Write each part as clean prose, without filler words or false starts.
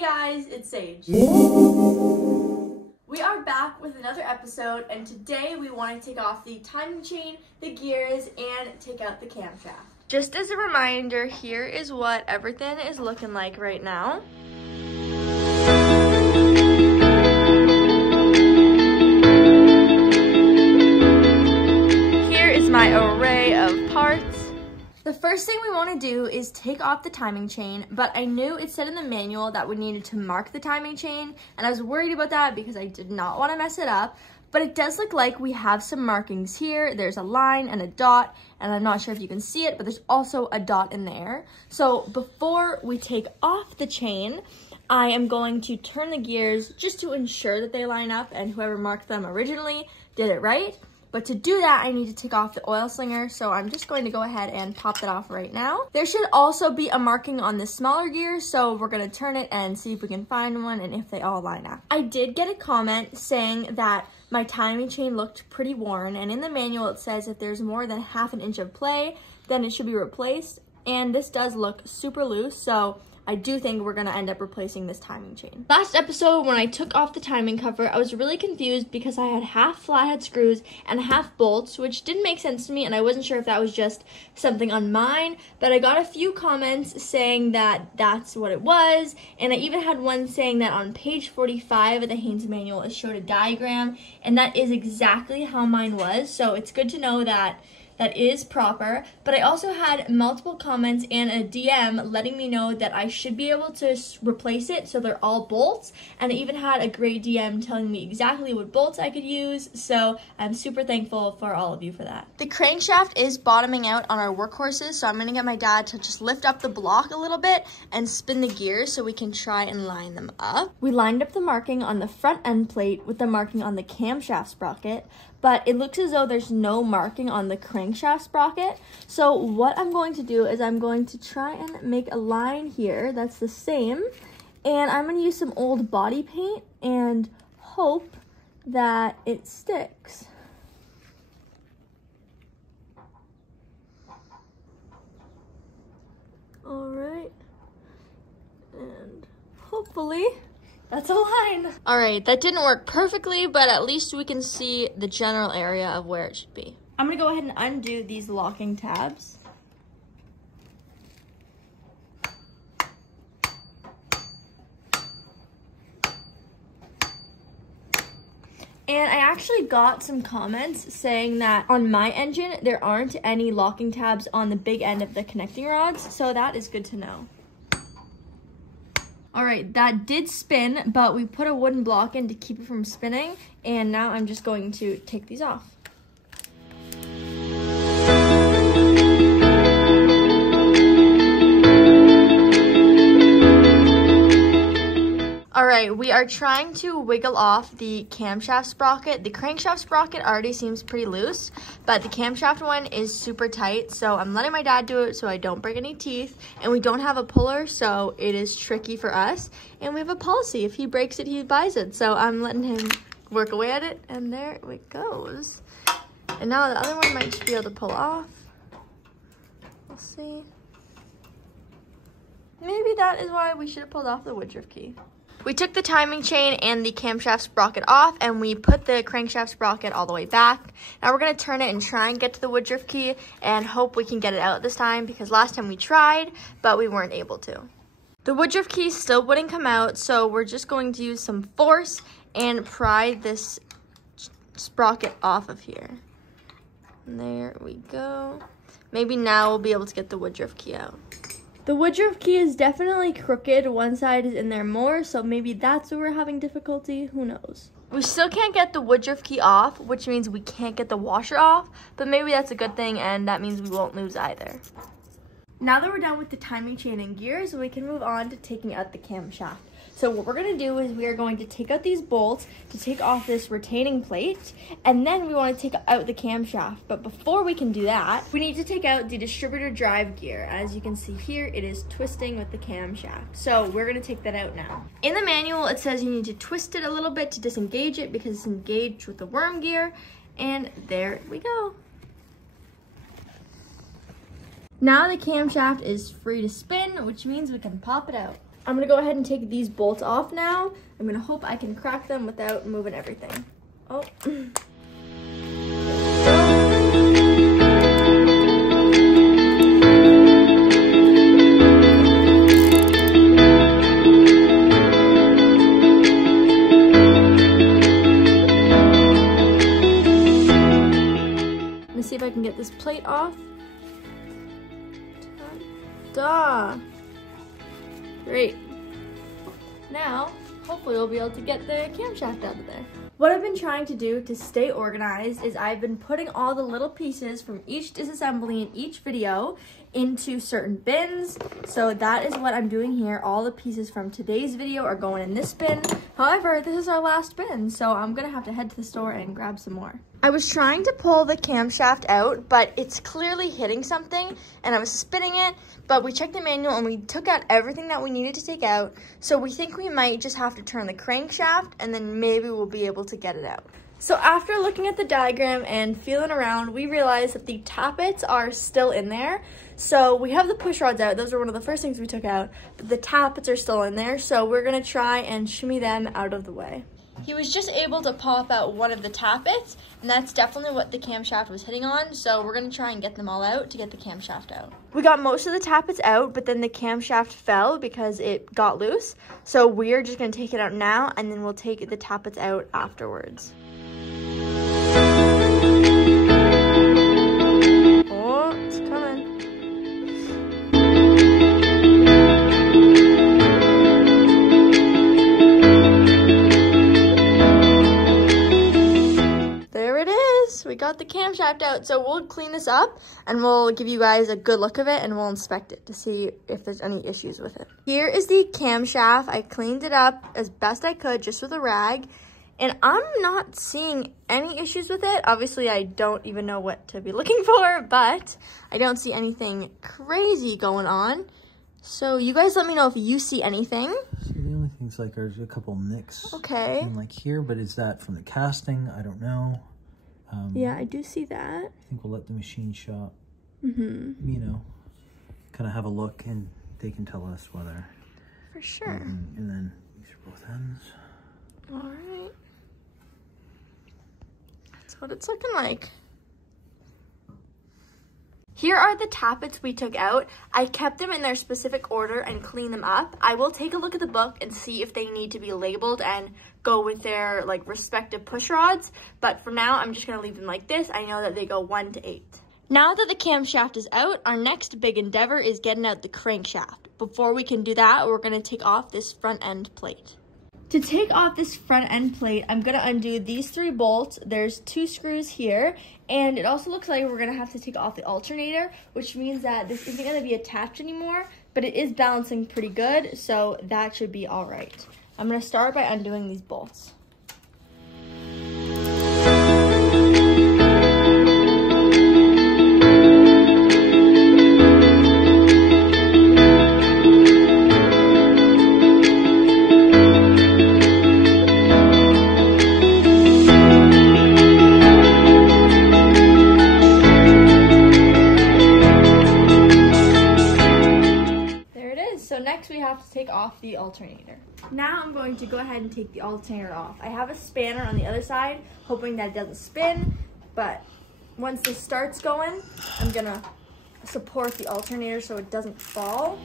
Hey guys, it's Sage. We are back with another episode, and today we want to take off the timing chain, the gears, and take out the camshaft. Just as a reminder, here is what everything is looking like right now. Here is my array of parts. The first thing we want to do is take off the timing chain, but I knew it said in the manual that we needed to mark the timing chain, and I was worried about that because I did not want to mess it up. But it does look like we have some markings here. There's a line and a dot, and I'm not sure if you can see it, but there's also a dot in there. So before we take off the chain, I am going to turn the gears just to ensure that they line up and whoever marked them originally did it right. But to do that, I need to take off the oil slinger, so I'm just going to go ahead and pop that off right now. There should also be a marking on the smaller gears, so we're going to turn it and see if we can find one and if they all line up. I did get a comment saying that my timing chain looked pretty worn, and in the manual it says if there's more than ½ inch of play, then it should be replaced, and this does look super loose, so I do think we're gonna end up replacing this timing chain. Last episode, when I took off the timing cover, I was really confused because I had half flathead screws and half bolts, which didn't make sense to me, and I wasn't sure if that was just something on mine, but I got a few comments saying that that's what it was, and I even had one saying that on page 45 of the Haynes manual, it showed a diagram, and that is exactly how mine was, so it's good to know that that is proper. But I also had multiple comments and a DM letting me know that I should be able to replace it so they're all bolts, and I even had a great DM telling me exactly what bolts I could use, so I'm super thankful for all of you for that. The crankshaft is bottoming out on our workhorses, so I'm gonna get my dad to just lift up the block a little bit and spin the gears so we can try and line them up. We lined up the marking on the front end plate with the marking on the camshaft sprocket, but it looks as though there's no marking on the crankshaft sprocket. So what I'm going to do is I'm going to try and make a line here that's the same, and I'm going to use some old body paint and hope that it sticks. All right, and hopefully that's a line. All right, that didn't work perfectly, but at least we can see the general area of where it should be. I'm gonna go ahead and undo these locking tabs. And I actually got some comments saying that on my engine, there aren't any locking tabs on the big end of the connecting rods, so that is good to know. All right, that did spin, but we put a wooden block in to keep it from spinning, and now I'm just going to take these off. All right, we are trying to wiggle off the camshaft sprocket. The crankshaft sprocket already seems pretty loose, but the camshaft one is super tight, so I'm letting my dad do it so I don't break any teeth, and we don't have a puller, so it is tricky for us, and we have a policy. If he breaks it, he buys it, so I'm letting him work away at it, and there it goes. And now the other one might just be able to pull off. We'll see. Maybe that is why we should have pulled off the woodruff key. We took the timing chain and the camshaft sprocket off, and we put the crankshaft sprocket all the way back. Now we're going to turn it and try and get to the woodruff key and hope we can get it out this time, because last time we tried, but we weren't able to. The woodruff key still wouldn't come out, so we're just going to use some force and pry this sprocket off of here. And there we go. Maybe now we'll be able to get the woodruff key out. The woodruff key is definitely crooked. One side is in there more, so maybe that's where we're having difficulty. Who knows? We still can't get the woodruff key off, which means we can't get the washer off, but maybe that's a good thing, and that means we won't lose either. Now that we're done with the timing chain and gears, we can move on to taking out the camshaft. So what we're going to do is we are going to take out these bolts to take off this retaining plate, and then we want to take out the camshaft. But before we can do that, we need to take out the distributor drive gear. As you can see here, it is twisting with the camshaft. So we're going to take that out now. In the manual, it says you need to twist it a little bit to disengage it because it's engaged with the worm gear, and there we go. Now the camshaft is free to spin, which means we can pop it out. I'm gonna go ahead and take these bolts off now. I'm gonna hope I can crack them without moving everything. Oh. See if I can get this plate off. Ta-da! Great. Now, hopefully we'll be able to get the camshaft out of there. What I've been trying to do to stay organized is I've been putting all the little pieces from each disassembly in each video into certain bins. So that is what I'm doing here. All the pieces from today's video are going in this bin. However, this is our last bin, so I'm gonna have to head to the store and grab some more. I was trying to pull the camshaft out, but it's clearly hitting something, and I was spinning it, but we checked the manual and we took out everything that we needed to take out, so we think we might just have to turn the crankshaft, and then maybe we'll be able to get it out. So after looking at the diagram and feeling around, we realized that the tappets are still in there. So we have the push rods out. Those are one of the first things we took out, but the tappets are still in there, so we're gonna try and shimmy them out of the way. He was just able to pop out one of the tappets, and that's definitely what the camshaft was hitting on, so we're gonna try and get them all out to get the camshaft out. We got most of the tappets out, but then the camshaft fell because it got loose, so we're just gonna take it out now, and then we'll take the tappets out afterwards. Oh, it's coming. We got the camshaft out, so we'll clean this up and we'll give you guys a good look of it and we'll inspect it to see if there's any issues with it. Here is the camshaft. I cleaned it up as best I could just with a rag, and I'm not seeing any issues with it. Obviously, I don't even know what to be looking for, but I don't see anything crazy going on. So you guys let me know if you see anything. So the only thing's like there's a couple nicks. Okay. In like here, but is that from the casting? I don't know. Yeah, I do see that. I think we'll let the machine shop, you know, kind of have a look, and they can tell us whether. For sure. And then these are both ends. All right. That's what it's looking like. Here are the tappets we took out. I kept them in their specific order and cleaned them up. I will take a look at the book and see if they need to be labeled and go with their like respective push rods. But for now, I'm just gonna leave them like this. I know that they go 1 to 8. Now that the camshaft is out, our next big endeavor is getting out the crankshaft. Before we can do that, we're gonna take off this front end plate. To take off this front end plate, I'm gonna undo these 3 bolts. There's 2 screws here, and it also looks like we're gonna have to take off the alternator, which means that this isn't gonna be attached anymore, but it is balancing pretty good, so that should be all right. I'm gonna start by undoing these bolts. Next, we have to take off the alternator. Now I'm going to go ahead and take the alternator off. I have a spanner on the other side, hoping that it doesn't spin, but once this starts going, I'm gonna support the alternator so it doesn't fall.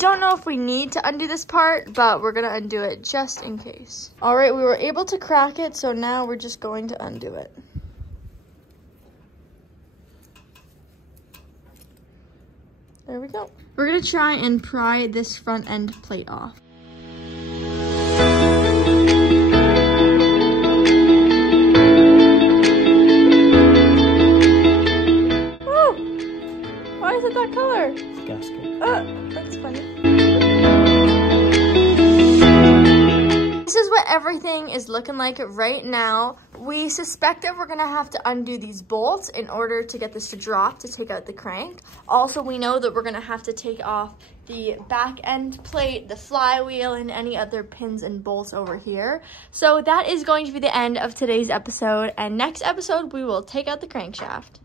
Don't know if we need to undo this part, but we're gonna undo it just in case. All right, we were able to crack it, so now we're just going to undo it. There we go. We're gonna try and pry this front end plate off. Woo! Why is it that color? It's gasket. That's funny. This is what everything everything is looking like right now. We suspect that we're gonna have to undo these bolts in order to get this to drop to take out the crank. Also, we know that we're gonna have to take off the back end plate, the flywheel, and any other pins and bolts over here. So that is going to be the end of today's episode, and next episode we will take out the crankshaft.